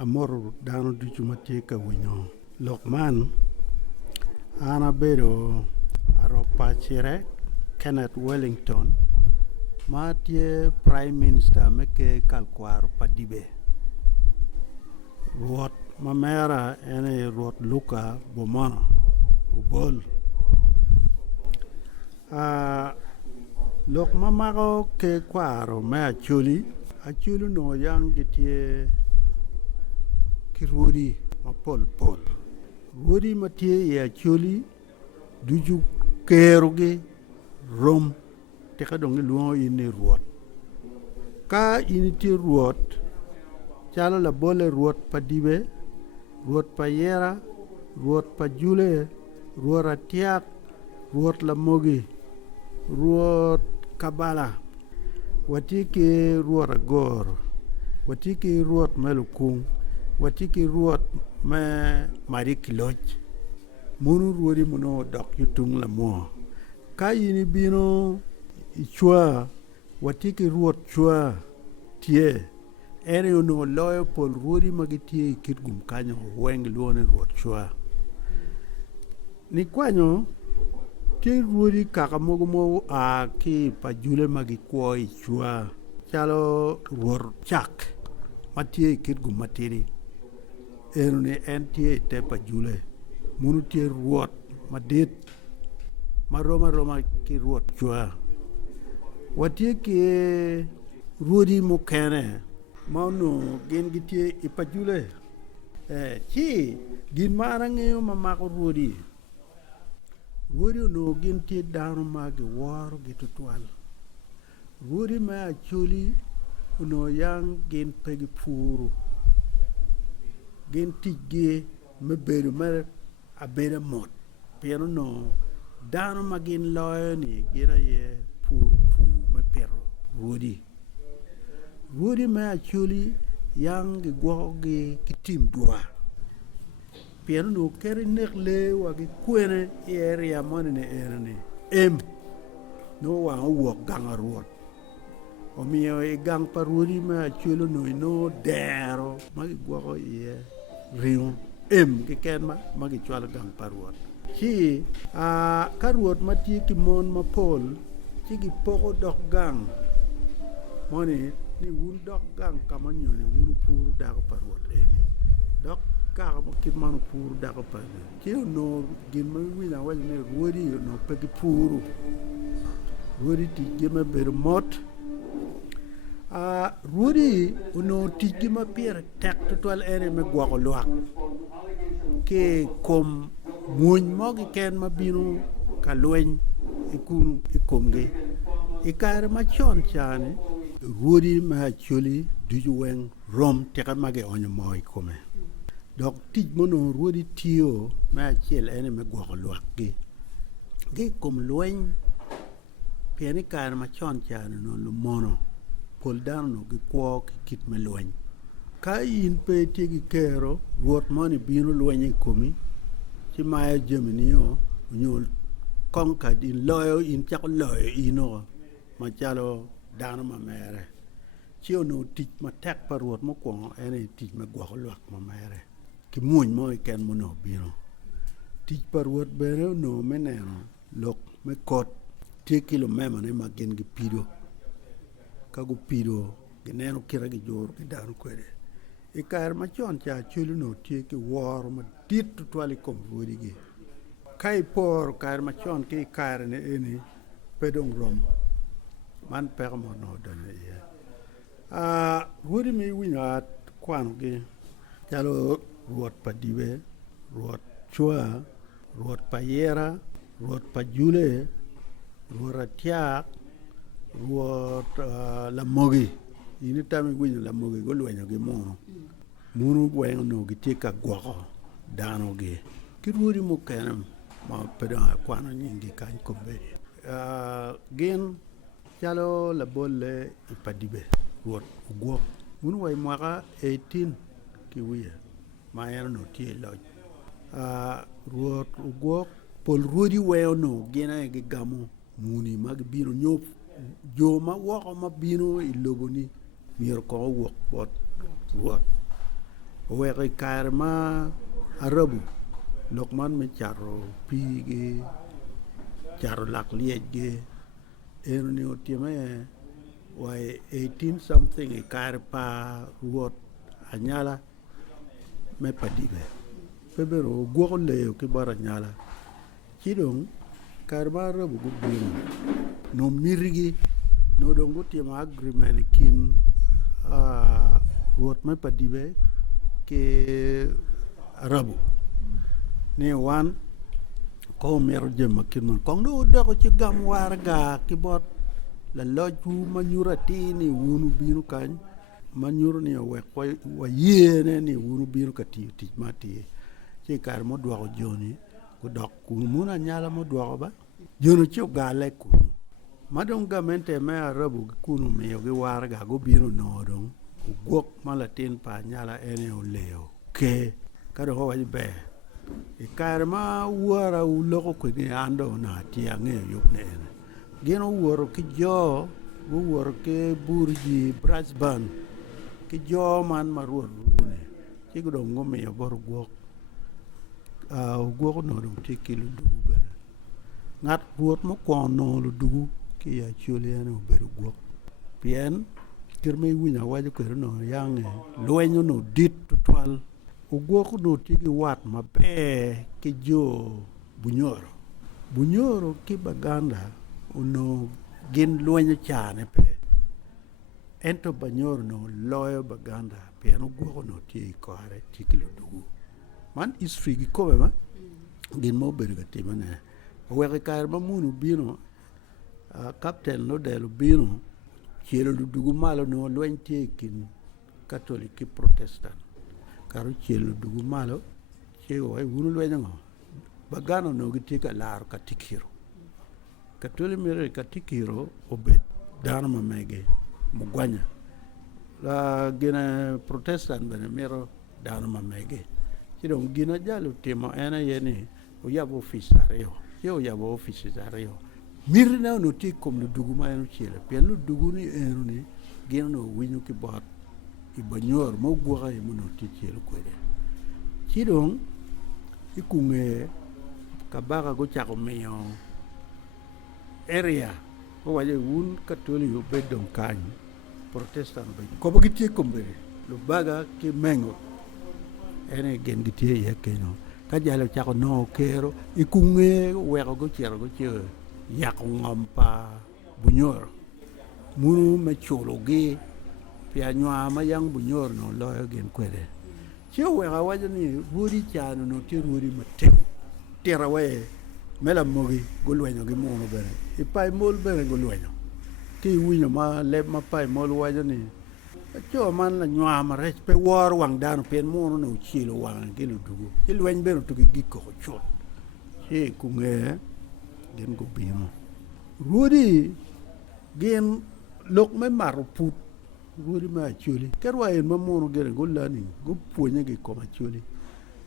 amor dano ducu matye ka winyo lok man an abedo aropa cire Kenneth Wellington ma tye Prime Minister me ke kalkwaro pa dibe. Ruoth ma mera ene Ruoth Luka Bomono Ubol. Lok ma mako ke kwaro me achuli no yang gitye ki ruodi ma pol. Ruodi ma tye i achuli ducu kerogi rom teka dong iluongo in ni ruoth. Ka in tye ruoth calo labole ruoth pa dibe, ruoth pa yera, ruoth pa jule, ruoth atiak, ruoth lamogi, ruoth kabala, watye ki ruoth agor, watye ki ruoth me lukung, watye ki ruoth me mari kiloch. Munu ruodi muno dok yutung lamo. Ka in ibino ichwa, watye ki ruoth chwa tye. Ene uno loyo pol ruodi magitye i kit gum kanyo weng luone ruoth chwa. Ni kwanyo tye ruodi kaka mogo mo ki pa jule magikwo i chwa. Chalo ruoth chak matye i kit gum matidi. Eno ni en tye i te pa jule. Munu tye ruoth madit maroma ki ruoth chwa. Watye ki ruodi mukene ma unu gin gitye i pa jule. Ci gin ma an ang'eyo ma mako ruodi. Ruodi unu gin tye dano ma giworo gi tutwal. Ruodi me achuli unu yang gin pe gipuru. Gin tijgi me bedo me abeda mot. Pien unu dano ma gin loyo ni gin aye pur me pero ruodi. Ruodi me achuli yang gigwokogi ki tim dwa. Pien unu keri nek le wa gi kwene i area moni ni ene no wang uwok gang ruoth. Omiyo i gang pa ruodi me achuli no dero ma gigwoko iye ringo kiken ma gichwalo gang pa ruoth. Ci ka ruoth matye ki mon mapol ci gipoko dok gang moni ni wun dok gang kama nyoni wun puru dako pa ruoth eni. Dok kaka kit manu puru dako pa ci no gin ma wina wali ne ruodi no pegi puru. Ruodi tijgi me bedo mot. Ruodi no tijgi ma pire tek tutwal ene me gwoko luak. Ke kom muony mogi ken mabino ka lweny i komgi. I kare machon chane ruodi ma achuli ducu weng rom teka magi onyo mo i kome. Dok tij mono ruodi tiyo me achiel ene me gwoko luak gi kom lweny. Pien i kare machon chane no lumono pol dano no gikwo kit me lweny. Ka in pe tye gi kero ruoth moni bino lweny i komi ci maya jeminiyo nyol konkad in loyo in chako loyo ino machalo dano ma mere. Ci ono tich ma tek pa ruoth mokwongo ene tich me gwoko luak ma mere. Ki muony mo iken mono bino. Tich pa ruoth bene ono me neno lok me kot tye kilo memane ma gin gi pido. Ka gu pido gineno kira gi jor gi dano kwede. I kare machon cha achuli no tye ki woro ma dit tutwal i kom ruodi gi. Ka iporo kare machon ki kare ne eni pedong rom. Man peka mo no donyo iye. Ruodi mi winyo at kwano gi chalo ruoth pa dibe, ruoth chwa, ruoth pa yera, ruoth pa jule, ruoth atiak, ruoth lamogi. Ini tami winyo lamogi go lwenyo gi mono. Munu weng no gitye ka gwoko dano gi. Ki ruodi mukene ma pedong kwano nyingi kany kombe. Gin chalo labole ipadibe ruoth ugwok. Munu way mwaka 18 ki wiye ma eno no tye loj. Ruoth ugwok pol ruodi weyo no gina gi gamo muni mag bino nyop jo ma woko ma bino i lobo ni mier ko wuok bot ruoth. wek kare ma arabu lok man me charo pige charo lak liege eno ni otieme wai 18 something kare pa ruot anyala me padibe pebero gwoko leo ki bara nyala chidong kare ma arabu go bino no mirigi no dongo tiema agreement kin ruot me padibe ke arabu ni wan ko mero jema kin kong do da ko ci gam warga ki bot la loju manyura tini wunu binu kan manyur ni we ko wa yene ni wunu binu ka ti mati ci kar mo do joni ko dok ku muna nyala mo do ba jono ci gale ku madong gamente me arabu kunu me yogi warga go binu no dong gok malatin pa nyala ene o leo ke kado ho be kare ma wara u loko ko ni ando na ti ange yuk ne geno woro ki jo woro ke burji brasban ki jo man marur ne ti go ngo me bor gok gok no dum ti kilu dugu bere ngat ruot mo ko no lu dugu ki ya chule no bere gok pien kirme winya waje ko no yange loenyo no dit twal ugwoko no tigi wat mabe ki jo bunyoro ki baganda uno gin luenyo chane pe ento banyoro no loyo baganda pe ugwoko no tigi kore tigi lo dugu man isfri gi kobe ma gin mo berga timane weke kare ma munu bino captain no delo bino chelo dugu malo no luen tikin catholic ki protestant karu chelo dugu malo chego ay wunu lwenyo bagano no gitika lar katikiro katoli mere katikiro obet dana mamege mugwanya la gina protestant bene mero dana mamege chidong gina jalo timo ena yeni uyabo offisario yabo offisario mirna no tikom no dugu ma eno chelo pien no dugu ni eno ni gina no winyo ki bot ibanyor mo gwa e mo ti chelo kwede chidong ikunge kabaka go chako meyo area ko waje wun katoli yo bedon kan protestant be ko bagi ti kombere lo baga ki mengo ene gen giti ye keno ka jalo chako no kero ikunge weko go chero go che yako ngampa bunyor munu me chologi pia nywa ma yang bunyor no loyo gen kwede che weka waje ni ruri chano no ti ruri mate tera we mela mogi golwenyo gi mono bere e pai mol bere golwenyo ki winyo ma leb ma pai mol waje ni cho man la nywa ma rech pe wor wang dano pen mono no chilo wang gi lu dugu ti lwen bere to gi ko chot che kunge gen go bimo ruri gen lok me maru put ruri ma chuli kerwa en ma mono gere golani go puonye gi ko ma chuli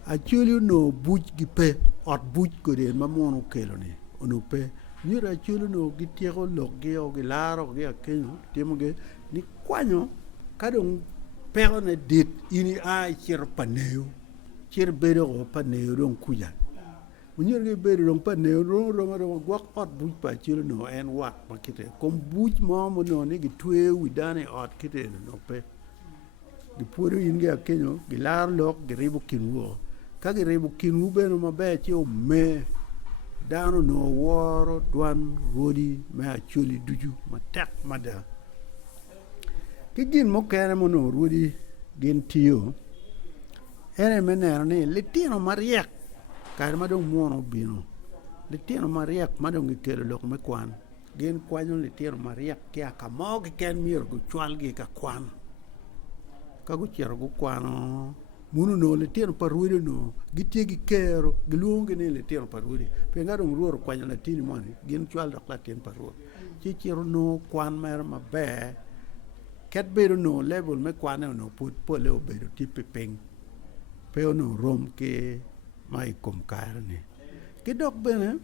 achuli no buj gi pe ot buj ko den ma mono kelo ni ono pe nyira achuli no gi tiego lok gi o gi laro gi akenyo timo ge ni kwanyo kadong pero ne dit ini a chir paneo chir bedo o paneo don kuja nyira ge bedo don paneo ro gwak ot buj pa achuli no en wat makite kom buj mo no ni gi twe widane ot kite no pe di puro inge akenyo gi lar lok gi ribu kinwo kage rebu kinu beno mabe che o me dano no woro dwan rodi me achuli duju matek mada kigin mo kere mo no rodi gen tiyo ene menero ni litino mariek kare madong muono bino litino mariek madong gikelo lok me kwan gen kwanyo litino mariek kia kamogi ken mir gu chwal gi ka kwan kagu chero gu kwano munu no le tieno paruri no gitie gi kero gilunge ne le tieno paruri pe ngado ruoro kwanya la tini moni gin chwal da la tien paruri chi chiro no kwan mer ma be ket bedo no level me kwan no put pole o bedo tipe peng pe no rom ke mai kom kar ni ki dok bene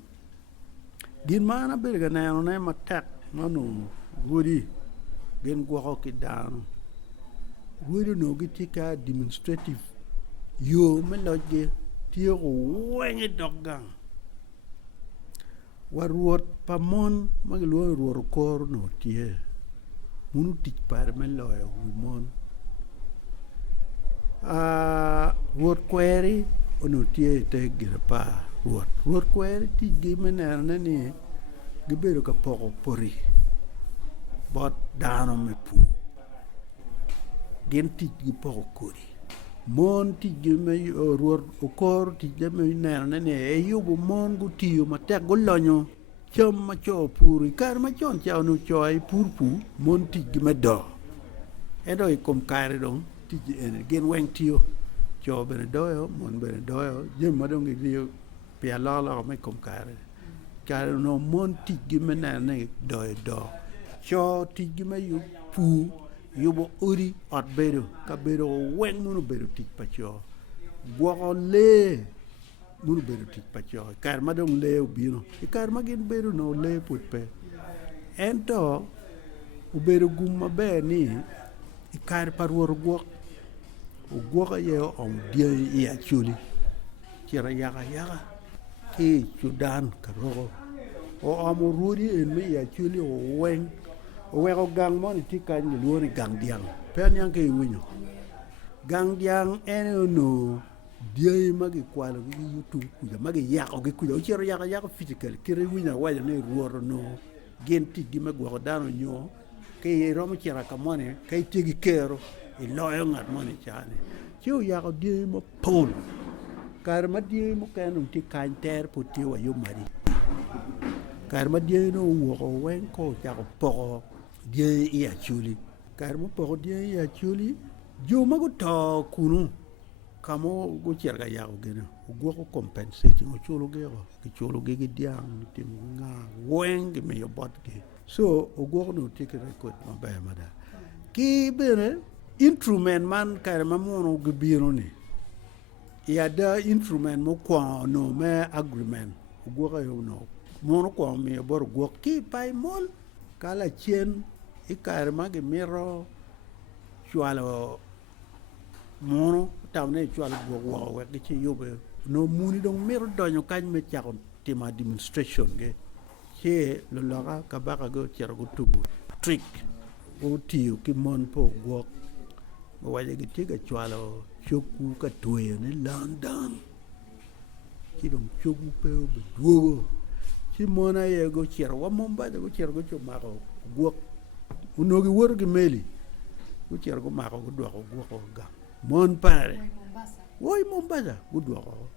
gin mana be ga na no ma tek manu guri gin gwo ki dan guri no gitika demonstrative yo me lojge tiyo ko wenge dog gang waruot pamon magluo ruor kor no tie munu tich par me loyo mon ruot kweri ono tie te gira pa ruot kweri tich gi menerne ni gibedo ka poko pori bot dano me pu gen tich gi poko kori mon tich gi me ruor okor tich gi me nerne ni e yubo mon gu tiyo matek gu lonyo chom ma cho puri kar ma chon chao no cho ai purpu mon tich gi me do edo i kom kare dong tich ene gen weng tiyo cho bene doyo mon bene doyo jem madong gi dio pia lala me kom kare no mon tich gi me nerne do cho tich gi me yu pu yubo uri at bedo ka bedo weng munu bedo tich pa cho gwoko le munu bedo tich pa cho kar ma dong le ubino kar ma gin bedo no le put pe ento ubedo gum maber ni kar parwor gwok ye om die ya chuli kira yaga ki Sudan karogo o amurudi en me ya chuli o weng o wego gang mo ni tikan ni luoni gang diang pen yang ke winyo gang diang ene no die magi kwalo gi yutu kuja magi yako gi kuja o chero yaka physical kire winya waya ne ruoro no genti gi magwa dano nyo ke romo chera kamone ke tigi kero i loyo ngat moni chane chiu yako die mo pol kar ma die mo kanum ti kan ter puti wa yumari kar ma die no wo wen ko chako poko die ya chuli kar mo poko die ya chuli jo mago to kunu kamo go cherga yako gena go ko compensate o chulo ge diang tim nga wen ge me yobot ge so o go no take record ma ba mada ki bere instrument man kar ma mono ge biro ni ya da instrument mo kwa no me agreement go ka yo no mono kwa me bor go ki pai mol kala chen ikar ma ge miro chualo mono tamne chualo go wa ge chi yobe no muni dong miro donyo kan me chakon tima demonstration ge che lo laga ka baka go chero go tubu trick o tiu ki mon po go mo waje ge tiga chualo choku ka tuye ne London ki dong choku pe o duogo chi mona ye go chero wa momba go chero go chumako go unogi wor ge meli go chero go mako go duogo go ga mon pare woi Mombasa go duogo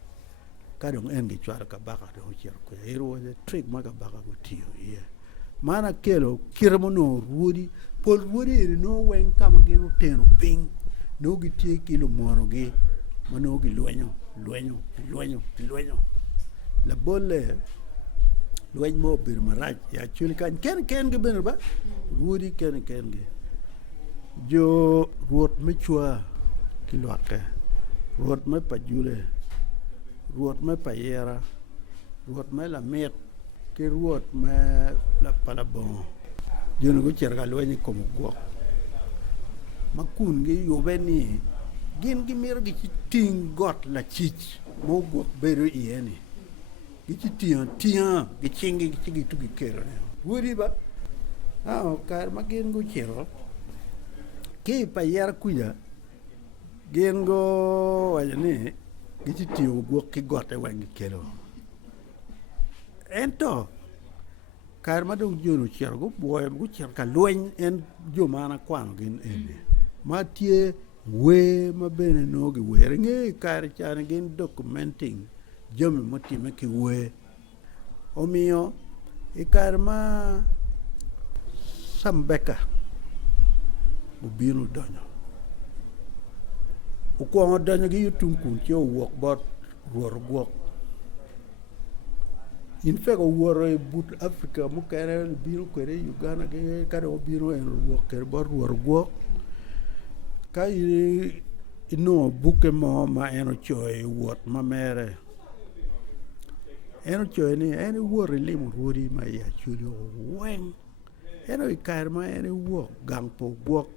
kadong engi chwara ka baka do chero ko ero was a trick maga baka go tiyo yeah mana kelo kirmono rudi pol rudi no wen kam gino teno ping no gi tie kilo moro gi mano gi luenyo la bolle lueny mo bir maraj ya chuli kan ken ge ben ba rudi ken ge jo ruot me chwa kilwake ruot me pajule ruot me payera ruot me la met ke ruot me la palabon jono go cherga lueny ko go makun gi yobeni gin gi mir gi ting got la chich mo go beru ieni gi tian gi chingi gi tugi kero wuri ba kar ma gin go chero ke payera kuya gin go wajani gi tiyo go ki gote wangi kero ento kar ma dong jono chero go boy go cher ka lueny en jo mana kwano gin ene ma tie we ma bene no gi were nge kar chan gin documenting jomi motime ki we omio ikar ma Sambeka ubino donyo uko donyo gi yutung kun che wok bot ruor gwok in fego wuoro e but Africa mu kere biro kere Uganda ge kare obiro en wok kere bor ruor gwok ka ino buke mo ma eno choe wot ma mere eno choe ni eno wuoro limu ruori ma ya chuli weng eno ikar ma eno wok gang po gwok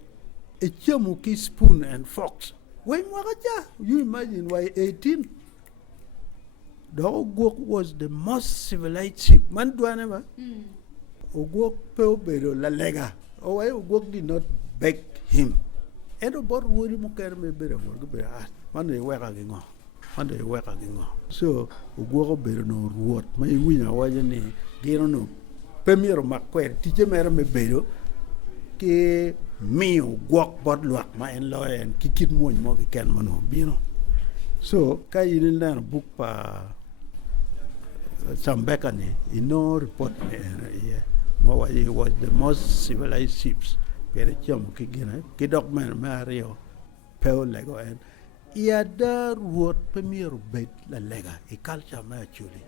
e chemu ki spoon and forks When Wakaja, you imagine why 18? The Ogwok was the most civilized ship. Man Duaneva. Ogwok Peobero La Lega. Oh, why Ogwok did not beg him. And about Woody Mukerme better work. Man, they work again. Man, they work again. So, Ogwok better no what. My winner was any. They don't know. Premier Macquarie, teacher Mera Mebedo. Ke mio gwok bot luak ma en lo en kikit moñ mo ki ken mano bino so kay in na book pa Sambeka ni ino report ne mo wa was the most civilized ships pere chom ki gina ki document ma rio pel lego en ia da ruot premier bet la lega e culture ma chuli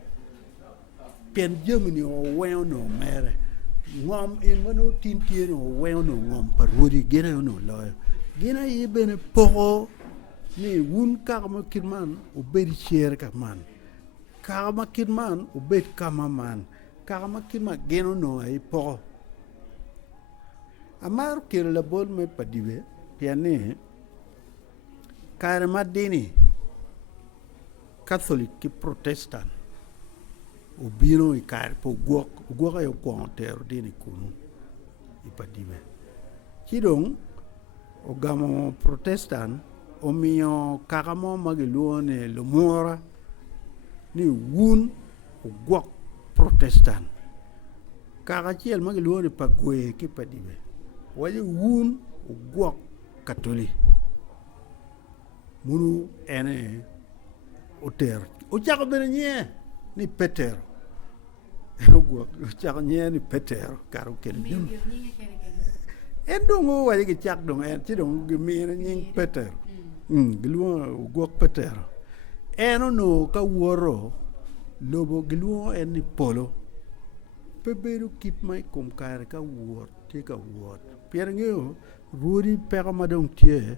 pen Germany o well no mere ngom in mano tin tieno well no ngom paruri gena no lo gena ibene pogo ni wun karma kirman o bedi cher man karma kirman o bed kama man karma kirma geno no ai pogo amar kir la bol me padive piane karma dini catholic ki protestant o bino i kar po gwok ayo kwantero dini kunu ipadive kidong o gamo protestant o mio kakamo magiluone lo mora ni wun o gwok protestant kaka chiel magiluone pagwe ki padive wali wun o gwok katoli munu ene o ter o chako bene nye ni Peter Rogwa chak nye ni Peter karo kel jum en dongo wa gi chak dong en ti dong gi mi ni Peter giluo go Peter eno no ka woro lobo giluo en ni polo peberu kit mai kom kar ka wor ti ka wor pier ngeo ruri pega madong tie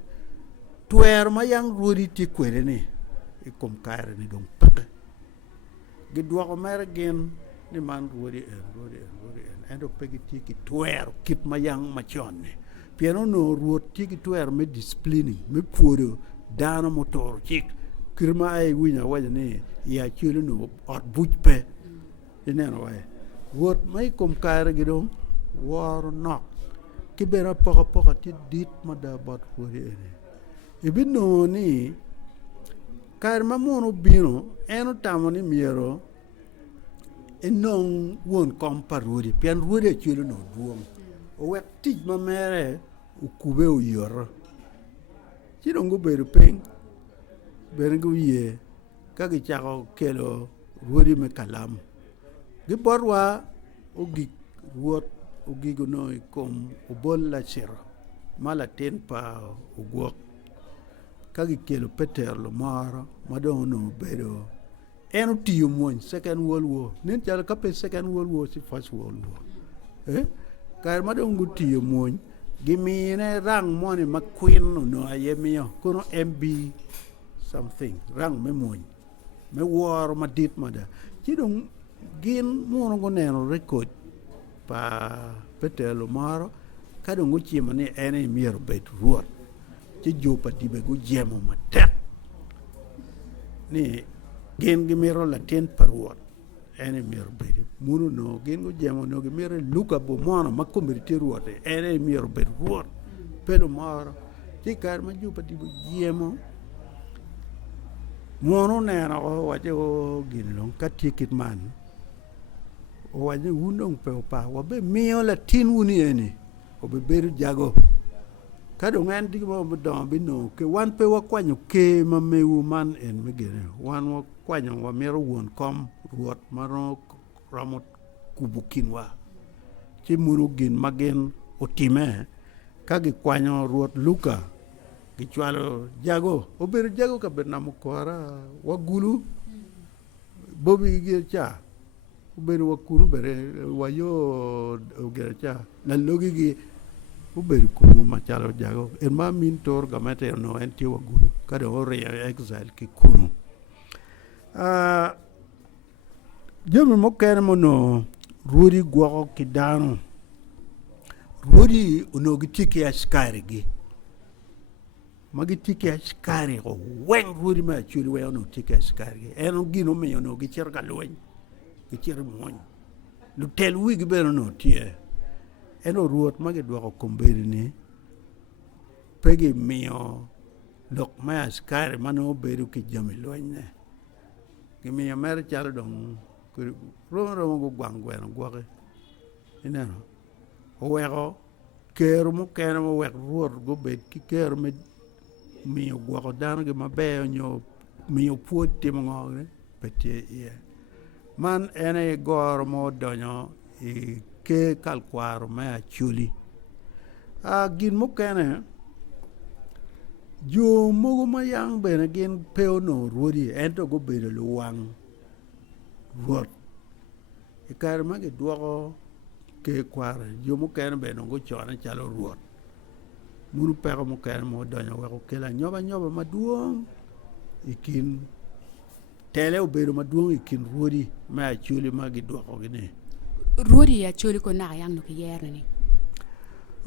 tuer ma yang ruri ti kwere ni e kom kar ni dong peke gidwa ko mer gen ni man ruri en endo pegi ti ki tuer kit ma yang ma chonne piano no ruot ti ki tuer me disciplining me puodo dana motor chik kirma ai winya wajane ya chulu no ot bujpe ineno wae ruot mai kom kare gidong war nok kibera poka ti dit ma da bot ruri ene ibino ni kar mamono bino eno tamoni miero enong won komparuri pian ruri chulu no duong o wek tij ma mere ukube o yor chidongo beru peng beru ye kagi chako kelo ruri me kalam gi borwa o gik ruot o gigo no kom o bol la chero mala ten pa o gwok kagi kelo Peter lo maro madong no bedo eno tiyo moñ second world war nen chala kape second world war si first world war kar madong gu tiyo moñ gimine rang moni McQueen no ayemio kono MB something rang me moñ me war madit mada chidong gin mono go neno record pa Peter lo maro kadong gu chima ni ene mier bet ruot ci jopa dibe gu jemo ma tek ni gen gi mero la ten parwot ene mero bedi munu no gen gu jemo no gi mero luka bo mono ma komiti ruote ene mero bed ruot pelo maro ci kar ma jopa dibe jemo mono nena o waje o ginlong katikit man o waje wundong pe pa wabe mio la tin wuni ene o be beru jago kado ngan dig mo don bino ke wan pe wa kwanyo ke ma mewu man en megene wan wa kwanyo wa mero won kom ruot maro ramot kubukin wa ti muru gin magen otime kagi kwanyo ruot luka gi chwalo jago ober jago ka benamo kora wa gulu bobi gi cha ober wa kuru bere wa yo ogere cha na logi gi uber kumu machalo jago en ma min tor gamete no en ti wagulu kada ore exile ki kunu jemi mo kene mo no rudi gwo ki dano rudi uno gitiki askari gi magi tiki askari ko weng ruri ma chuli we no tiki askari eno gino me no gi cerga loñ gi cer moñ lu tel wi gi bero no tie eno ruot magi dwako komberi ni pegi mio lok ma askari mano beru ki jami loñ ne gi mio mer chalo dong romo go gwangwen gwake ineno oweko kero mo kene mo wek ruot go bet ki kero me mio gwako dano gi mabeyo nyo mio puot timo ng'ore petie ie man ene goro mo donyo i ke kalkwaro me achuli gin mo kene jo mogo mayang bene gin peo no ruodi ento go bedo luwang ruot ikare magi duoko ke kware jo mo kene bene go chone chalo ruot munu peko mo kene mo donyo weko kela nyoba maduong ikin tele obedo maduong ikin ruodi me achuli magi duoko gini ruodi achuli ko na yang no ki yerne ni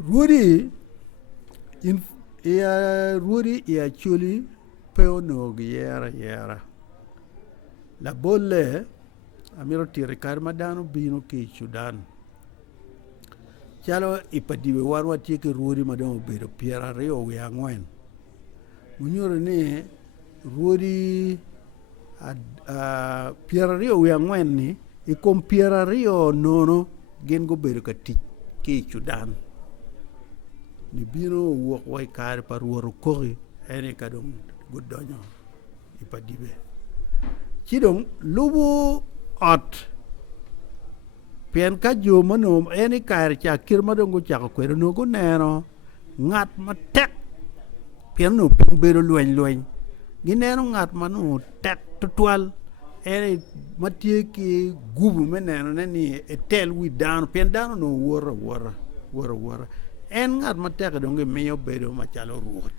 ruodi ruodi achuli peo no gi yera la bolle amiro tire kar madano bino ki Sudan chalo ipadiwe warwa tieke ruodi madano bedo piera rio wi angwen munyoro ni ruodi piera rio wi angwen ni ikom piera rio nono gen go bedo ka tik ki Sudan ni bino wuok wai kare par woro kogi ene kadong gudonyo ipadiwe chidong lubu ot pien ka jo mano ene kare cha kir madongo chako kwero no go neno ngat matek pien no ping bedo lweny gi neno ngat mano tek tutwal ene matie ki gubu meneno ni etel wi dano pien dano no wora en ngat matek donge miyo bedo machalo ruot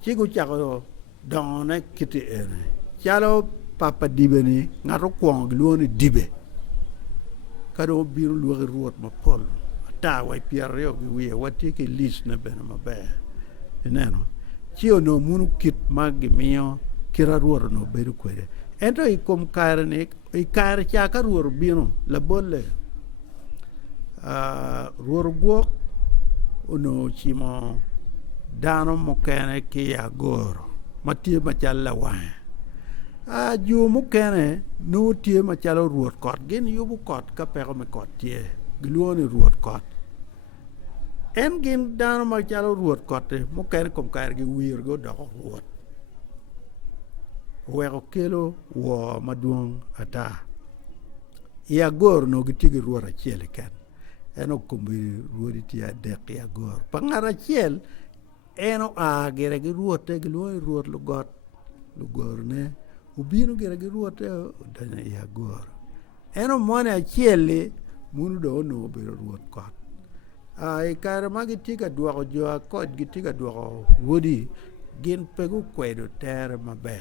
chigo chako done kiti ene chalo papa dibe ni ngato kwong luoni dibe kado biro luogi ruot mapol ata wai piario gi wie wati ki lis na bena mabe neno chio no munu kit magi mio kira ruot no bedo kwede ento ikom kare ni ikare chaka ruot bino la bolle ruot guok uno chimo dano mokene ki agoro matie machala wang jo mukene no tie machalo ruot kot gin yubu kot ka peko me kot tie giluoni ruot kot en gin dano machalo ruot kot mukene kom kar gi wir go doko ruot weko kelo wo maduong ata ia gor no gitigi ruot achiel ken eno kombi ruodi tie adek ia gor pangara achiel eno agere gi ruot giluoni ruot lugor ne ubino gira gi ruote danya ia gor eno mone achieli munu do no biro ruot kot kare magi tiga duoko jo akod gi tiga duoko ruodi gin pegu kwedo tere mabe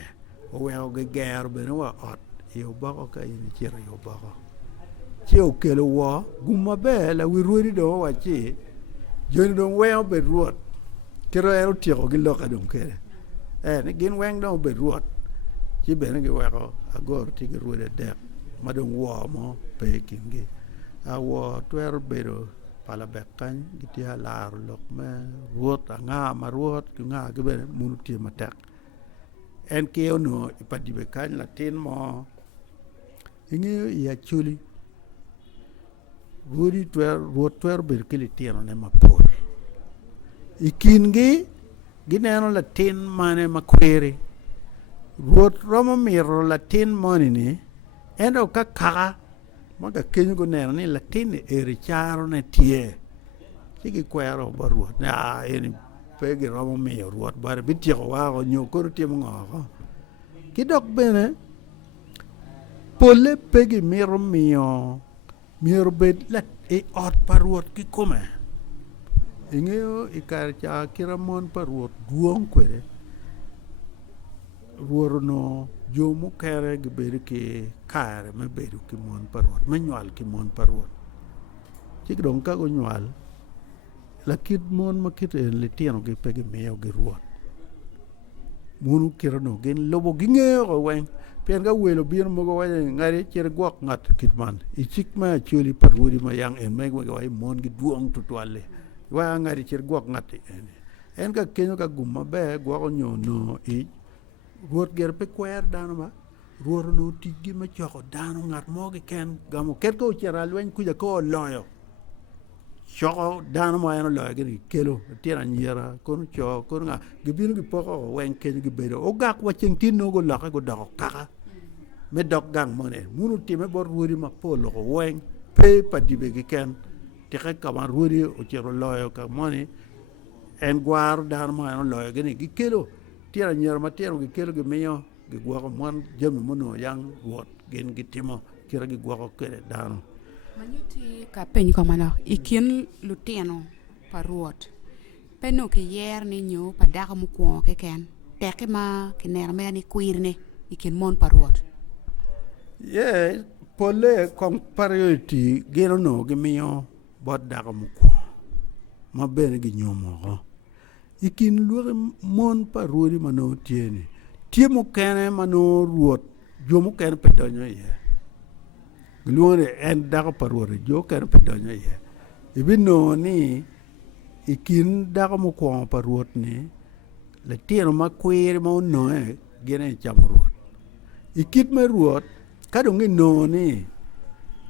oweo gi ger bene wa ot iyo bako ka ini chiro iyo bako chi okelo wo guma be la wi ruodi do wachi joni do weo be ruot kiro ero tieko gi loka dong kere ni gin weng do be ruot chi bene gi weko agor tigi ruode dek madong wo mo peking gi wo twero bedo pala bekany gi tia lar lok me ruot anga ma ruot nga gi bene munu tie matek en keo no ipadibe kany latin mo ingeo ia chuli ruot twero bedo kili tieno ne mapol ikin gi gineno latin mane makweri ruot romo miro latin moni ni endo ka kaka maga kenyo go neno ni latin eri charo ne tie chigi kwero ba ruot eni pegi romo miro ruot bare bitieko wako nyokoro timo ngoko kidok bene pole pegi miro bet ot pa ruot ki kome ingeo ikar cha kiramon pa ruot duong kwere ruoro no jomo kere gi bedo ki kare me bedo ki mon parot me nyual ki mon parot chik dong ka go nyual la kit mon ma kit le tieno gi pe gi meo gi ruot munu kirano gen lobo gi ngeo wen pen ga welo bir mo go wa ngari cher gok ngat kit man I chik ma chuli paruri ma yang en me go wa mon gi duong tu toale wa ngari cher gok ngat en ga kenyo ka gumma be go nyo no I ruot ger pe kwer dano ma ruoro no tigi ma choko dano ngat mo gi ken gamo ket ko chera lwen ku ja ko loyo choko dano mo eno loyo gi kelo tira nyera kono cho kono nga gi bino gi poko wen ken gi bedo o gak wa chentin no go laka go dako kaka me dok gang mo ne munu time bor ruori ma polo ko wen pe pa dibe gi ken te ka ma ruori o chero loyo ka mo ne en gwar dano mo eno loyo gi kelo tira nyera ma tero gi kelo gi meyo gi gwako mon jami mono yang ruot gen gi timo kira gi gwako kere dano Manyuti ka peny komano ikin lutieno pa ruot peno ke yer ni nyo pa daka mu kwon ke ken teke ma ke ner me ni kwirne ikin mon pa ruot pole kong priority geno no gi miyo bot daka mu kwon ma bene gi nyomo ko ikin luore mon pa ruori mano tieni tiemo kene mano ruot jomo kene pedonyo ye gluore en dako paruore jo kene pedonyo ye ibino ni ikin dako mo kwon paruot ni le tieno ma kwir ma no gene chamo ruot ikit me ruot kado ngi no ni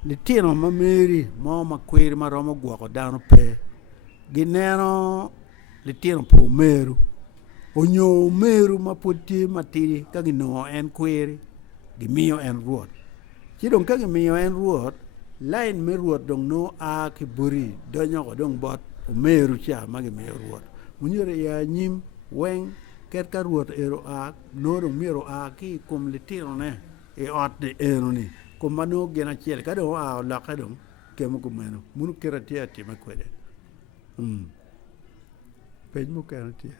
le tieno ma meri ma kwir ma romo gwako dano pe gineno le tieno po meru onyo meru ma puti matiri ka gino en kwiri gimiyo en ruot chidong ka gimiyo en ruot line me ruot dong no a ki buri donyo ko dong bot meru cha ma gimiyo ruot munyore ya nyim wen ket ka ruot ero a no dong miro a ki kum litiro ne e ot de ero ni kum mano gena chiel ka dong a la ka dong kemo kumeno munu kerati ati ma kwede pej mo kerati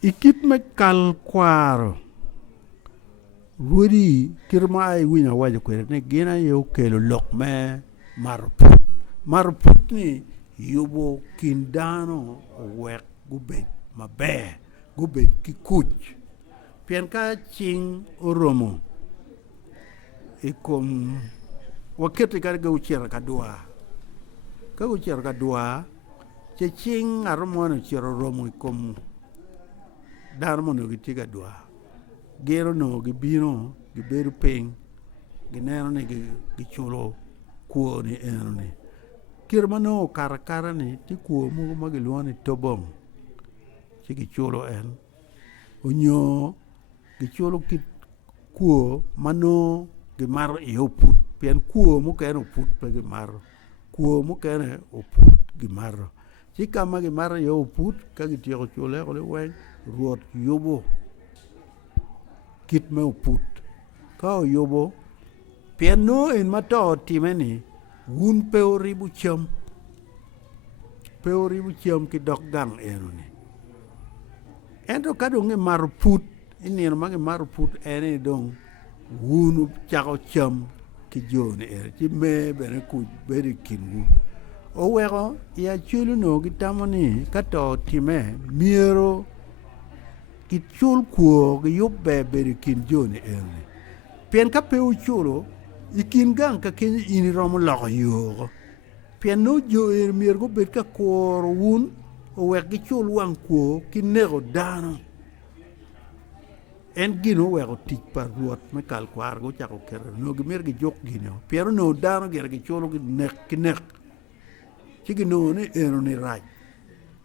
ikip me kal kwaro ruodi kirma ai winya wajo kwere ne gina yo kelo lok me marput ni yobo kindano wek gubet mabe gubet ki kuch pien ka ching oromo ikom wakete karga uchera kadua che ching aromono chero romo ikom darmono gitiga dua gero no gibino giberu ping gineno ne gichulo kuo ni eno ni kirmano karakara ni ti kuo mo magiluoni tobong chi gichulo en onyo gichulo kit kuo mano gimar ioput pien kuo mo ken oput pe gimar kuo mo ken oput gimar chi kama gimar yo oput ka gitieko chule ole wen ruot yobo kit me oput ka yobo pien no en mato timeni un peoribu cham ki dok gang eno ni ento kadong mar put inino magi mar put ene dong unu chako cham ki jone ere ti me bene ku beri kingu o wego ya chulu no gitamoni kato time miero ki chul kuo gi yubbe beri kin jone ere pien ka pe uchulo ikin gang ka ken ini romo loko yogo pien no jo er mier go bet ka kor un o wek gi chul wang kuo ki nego dano en gino weko tik par ruot me kal kwar go chako kere no gi mier gi jok gino piero no dano ger gi chulo gi nek ki nek chi gino ni eno ni raj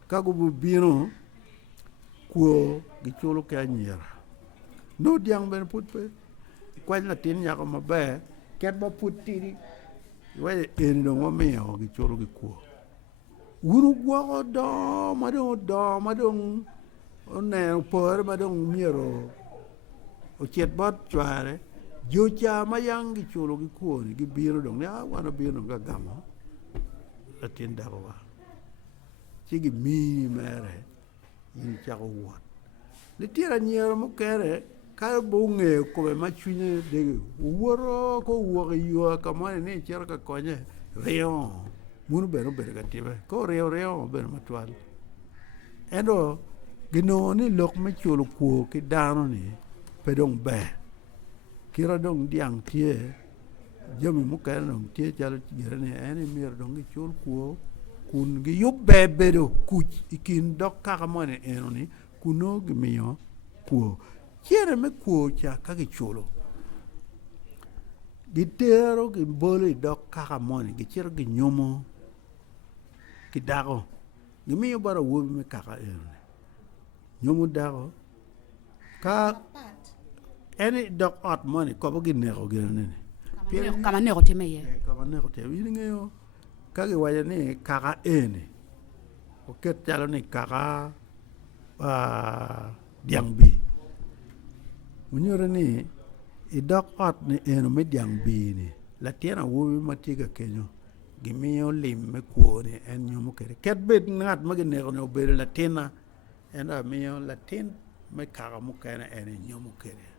ka go bino kuo gi chulo ka nyera no diang ben put pe kwany latin yako mabe ket ba put tiri we en no ngomio gi chulo gi kuo uru gwa do madong one por madong miero o chet bot chware jocha mayang gi chulo gi kuo gi biro dong ya wana biro ga gamo latin dawa chi gi mi mere in chako wot le tira nyero mo kere ka bunge ko ma chunye de woro ko wo yo ka ma ne cher ka konye reo munu bero ga tibe ko reo bero matwal endo gino ni lok me chulo kuo ki dano ni pedong be kira dong diang tie jami muka dong tie jalo gira ni ene mir dong gi chul kuo kun gi yup be bedo kuch ikin dok kaka mone eno ni kuno gi miyo kuo chiere me kuo cha ka gi chulo gitero gi bolo dok kaka mone gi chiro gi nyomo ki dago gi miyo bara wobi me kaka eno ni nyomo dago ka ene dok ot mone ko gi nego gira ni kama nego time ye kama nego time ini ngeyo kage waja ni kaka ene oket jalo ni kaka diang bi munyore ni idok ot ni eno me diang bi ni la tiena wobi matiga kenyo gimiyo lim me kuo ni en nyomo kere ket bet ngat magenego ne obere la tiena en miyo la tin me kaka mukene ene nyomo kere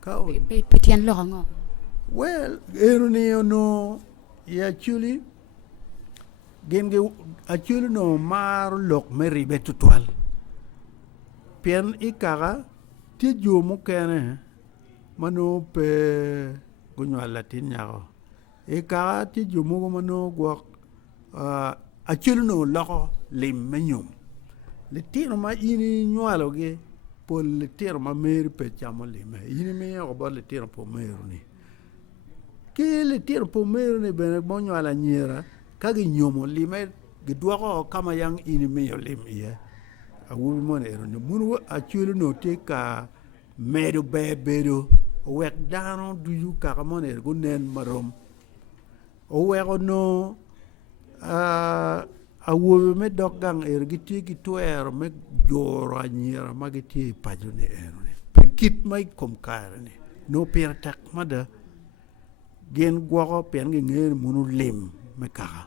ka petien lo ngo well eno ni no ya chuli gengi achulu no mar lok meri betutwal pien ikara ti jomo kene mano pe gunyo latin nyao ikara ti jomo mano gwak achulu no loko lim menyum le tiro ma ini nywalo ge pol le tiro ma meri pe chamo lime ini me yo ba le tiro po meru ni ke le tiro po meru ni bene mo nywala nyera kagi nyomo lime gidwako kama yang ini me yo lim ye awubi mon ero no munu achulu no te ka medo bedo wek dano duyu ka mon ero go nen marom o weko no awubi me dokgang ero giti gituero me joro anyira magiti pajune ero ne pekit mai kom kare ne no pira tak mada gen gwako pen gi ngere munu lim me kaka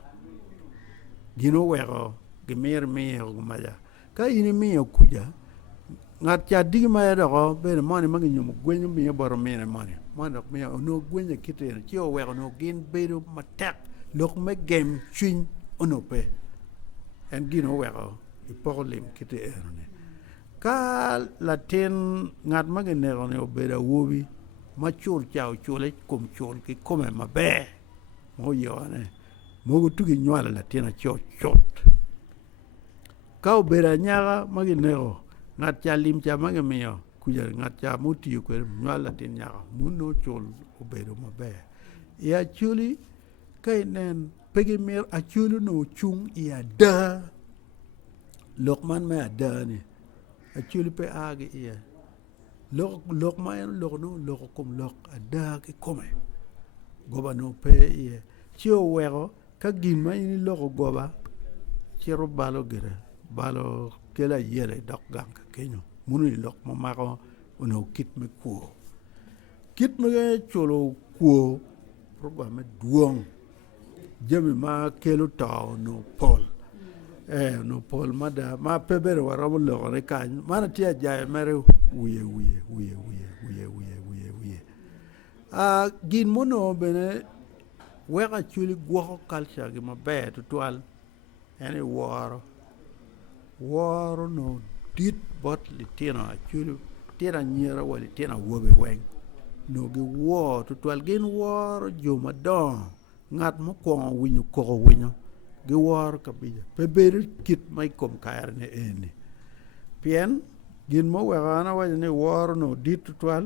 gino weko gemer me yo maja ka ini miyo kuja ngat cha digi ma do be moni magi nyum gwenyu miyo boro mene moni mondo miyo no gwenya kite chi o weko no gin bedo matek lok me game chin ono pe en gino weko ipolim kite erone ka latin ngat magi nego ne obeda wobi ma chul chao chule kum chul ki come mabe mo yone mo tugi nywala latin a chot ka obera nyaga magi nego ngat cha lim cha magi miyo kuja ngat cha muti ko nywala tin nyaga muno chul obedo mabe ya chuli kay nen pegi mer a chulu no chung ya da lokman ma da ni a chulu pe agi ya lok ma en lok no lok kom lok ada ki come goba no pe ya chio wero ka gin ma ini lok goba chiro balo gere balo kela yele dok gang kenyo munu lok ma ko ono kit me cholo kuo proba me duong jemi ma kelo taw no pol no pol mada ma pebere wara lo re kan mana tia jae mere wiye gin mono bene weka chuli gwo culture gi mabe to twal any war no dit bot li tina chulu tira nyera wali tina wobe weng no gi war to twal gin war juma don ngat mo ko winyu gi war kabija pebere kit mai kom kaer ne eni pien gin mo wera na wajne war no dit to twal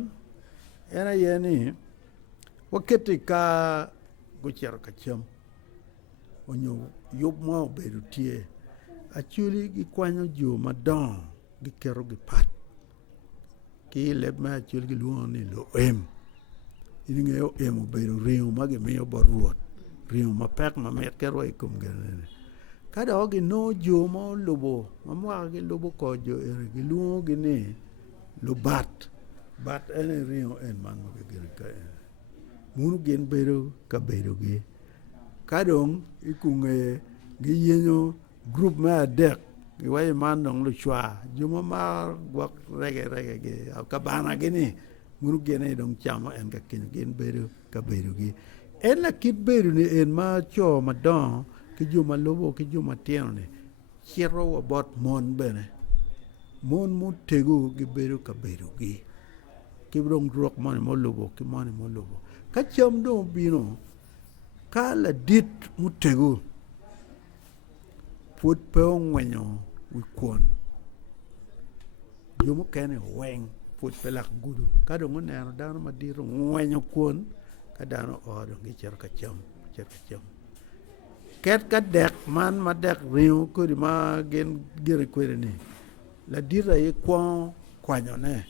ena yeni wakati ka gochero ka cham onyo yob mo beru tie achuli gi kwanyo jo madon gi kero gi pat ki le ma achuli gi luon ni lo ini ngeo beru rio magi meyo boruot rio ma pek ma met kero e kum gene kada ogi no jo mo lobo mamwa gi lobo ko jo gi luo gi ne lo bat ene rio en man mo gene ka munu gen beru ka beru gi kadong ikunge gi yenyo group ma dek gi way man dong lo chwa juma ma gwak rege ge ka bana gini munu gene dong chama en ka ken gen beru ka beru gi en la kit bedo ni en ma cho madongo ki jo malobo ki jo matieno ni chiro wa bot mon bene mon motego gibedo ka bedo gi kibirong ruok mane molobo ki mane molobo ka cham do bino ka la dit motego put pe ngwenyo wi kwon yo mo kene weng put pe lak gudu ka do nero dano ma diro ngwenyo kwon ka dano odo ngi cher ka cham ket ka dek man ma dek riu ko di ma gen gere kwere ni la dira ye kwon kwanyo ne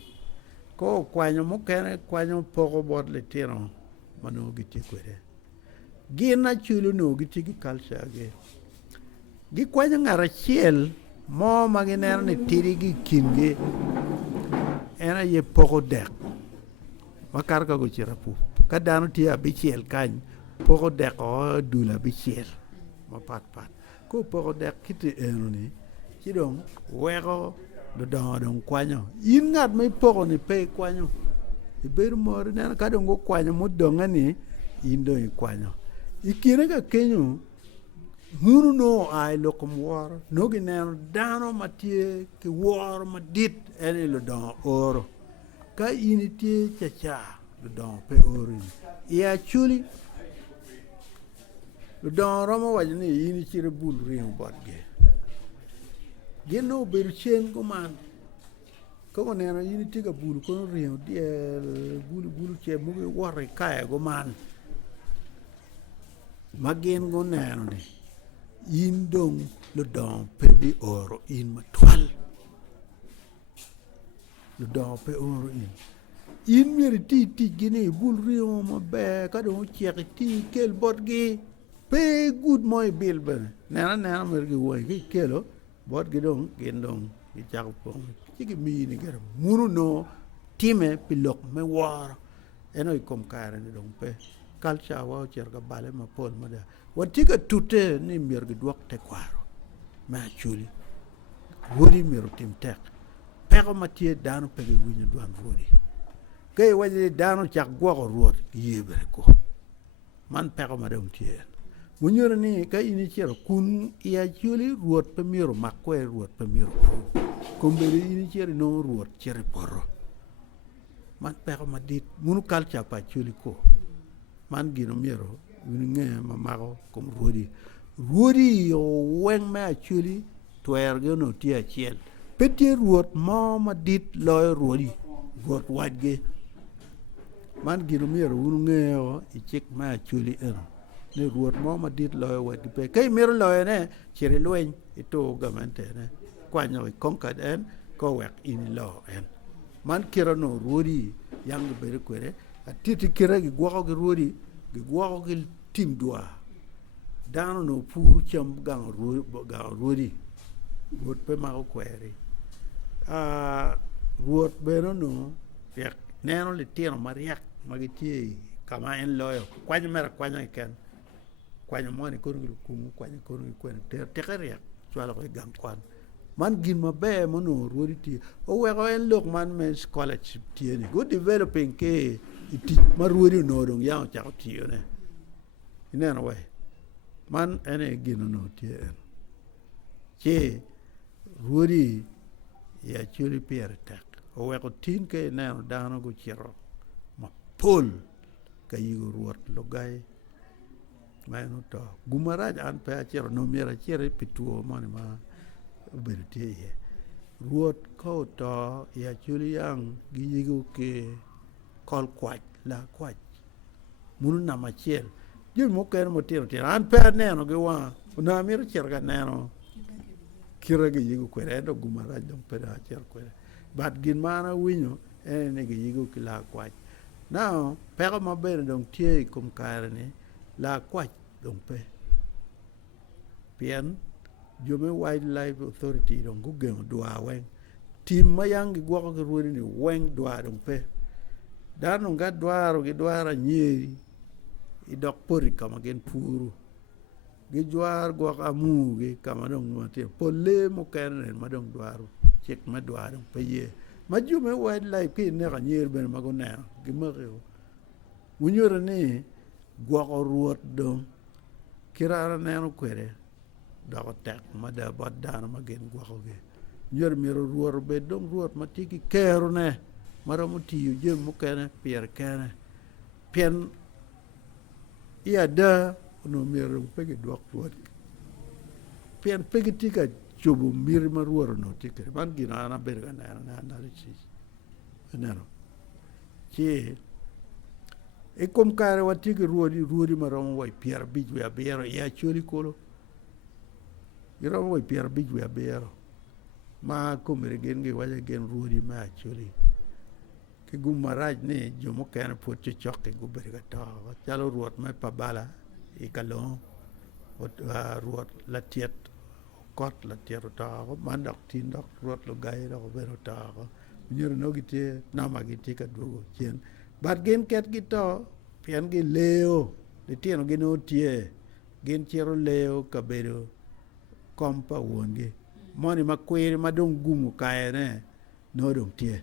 ko kwanyo mo kene kwanyo poko bot le tino mano giti kwere gina chulu no giti gi culture ge gi kwanyo ngara chiel mo ma ginero ni tiri gi kinge ena ye poko dek makar ka go chira pu ka dano ti abichiel kany poko dek o dula abichiel ma pat ko poko dek kiti eno ni chidong wego do don kwanyo in ngat mai poko ni pe kwanyo iberu mor nena ka dongo kwanyo modonga ni indo i kwanyo ikire ka kenyo munu no ai lokom war no ginero dano matie ki war madit ene lo don oro ka initie chacha lo don pe oro ya chuli lo don romo wajni ini chire bul ring bodge geno beru chen ko man ko neno ini tiga bul ko ring diel bulu che mu war kae go man magen go neno ni in dong lo don pe bi oro in matwal lo don pe oro in miri ti gini bul rio ma be ka do chek ti kel bot gi pe good moy bil ben nena mer gi woy gi kelo bot gi dong gen dong gi chak pom ci gi mi ni gar munu no time pilok me war eno kom kare ni dong pe culture wa cher ga bale ma pol ma da watiga tute ni mir gi dwok te kwaro ma chuli wodi miru tim tek pero matie dano pe gi winyo duan wodi kay waje dano chak gwa ruot yebre ko man pero ma dong tie munyoro ni ka ini chero kun ya chuli ruot pe miru makwe ruot pe miru kombere ini chero no ruot chere poro man pero ma dit munu culture pa chuli ko man gino miru nge mamago kom ruodi o weng ma chuli twer gino tia chiel peti ruot ma dit loy ruot wadge man gino miru nge o ichik ma chuli eno ne ruot ma dit loy wadge pe kay miru loy ne chiri lwen ito gamente ne kwanyo conquered en ko wek in law en man kira no ruodi yang bere kwere atiti kira gi gwa gi ruodi gi gwa gi tim dua dano no pur cham gang ruodi ruot pe ma ko kwere ruot beno no yak neno le tino mariak magiti kama en loyo kwanyo mera kwanyo ken kwanyo moni ko ngi kumu kwanyo ko ngi kwen te kariak swala ko gang kwan man gin ma be mono ruodi ti o wego en lok man men scholarship tieni go developing ke iti ma ruodi no dong yaw cha tiyo ne inena way man ene gino no tie che ruodi ya chuli pier tak o wego tin ke neno dano go chiro ma pol ka yigo ruot logay maino to gumaraj an pe chiro no mera chiro pituo mani ma bertie ye ruot ko to ya chuli yang gi yigo ke kol kwaj la kwaj munu na machiel jul mo ken mo tiro an pe neno ge wa na mera chiro ga neno kira gi yigo kwere do gumaraj dong pe da chiro kwere bat gin mana winyo ene gi yigo ki la kwaj now pero ma bere dong tie kum kare ni la kwaj dong pe pien Jome Wildlife Authority dong gu geng dua weng tim mayang gi gwa ko ruodi ni weng dua dong pe dano ga duaro gi duara nyeri I dok pori kama gen puru gi juar gwa amu gi kama dong mate polle mo kenen ma dong duaro chek ma duaro pe ye ma Jome Wildlife ki ne ga nyer ben ma go na gi ma re munyoro ni gwako ruoth dong kirara neno kwede doko tek ma da bot dano ma gin gwako ge nyor miro ruoth be dong ruoth ma tiki kero ne maromo tiyo jem mukene pier kene pien iya da no miro pegi dwak ruoth pien pegi tika chobo mir ma ruoth no tika man gina ana berga neno na analysis neno chi e kom kare watiki ruodi maromo wai pier bij we abero ya choli kolo iromo wai pier bij we abero ma komere gen ge waja gen ruodi ma choli ke gum maraj ne jomo kene pot chok ke gubere ga to chalo ruot ma pabala e kalon ruot la tiet kot la tiet to mandok tin dok ruot lo gai do bero to nyer no gite nama gite ka dugo chen bat gen ket gito pian gi leo de tieno gi no tie gen chero leo ka bedo kompa wonge moni ma kwere ma dong gumu kae ne no dong tie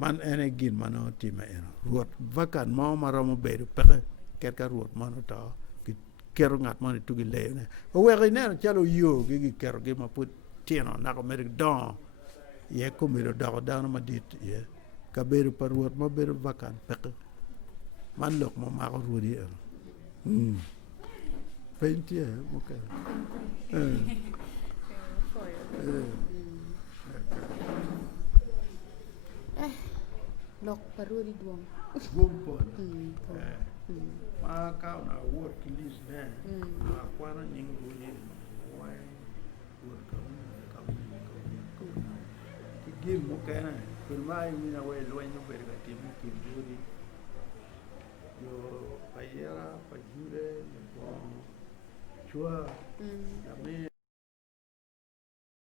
man ene gin mano time eno ruot vakan mo maromo bedo peke ket ka ruot mano to ki kero ngat moni tu gi leo ne o wegi ne chalo yo gi kero gi ma put tieno na ko mer don ye ko miro dago dano ma dit ye ka bedo par ruot ma bedo vakan peke man lok mo ma ko ruodi eno pentie okay lok parudi duong pon ma ka na wot kilis ne ma kwana nying ruodi wai wot ka ki gim mo kana kun mai mi na wai lo nyu ber ga tim ki ruodi yo payera pajure chua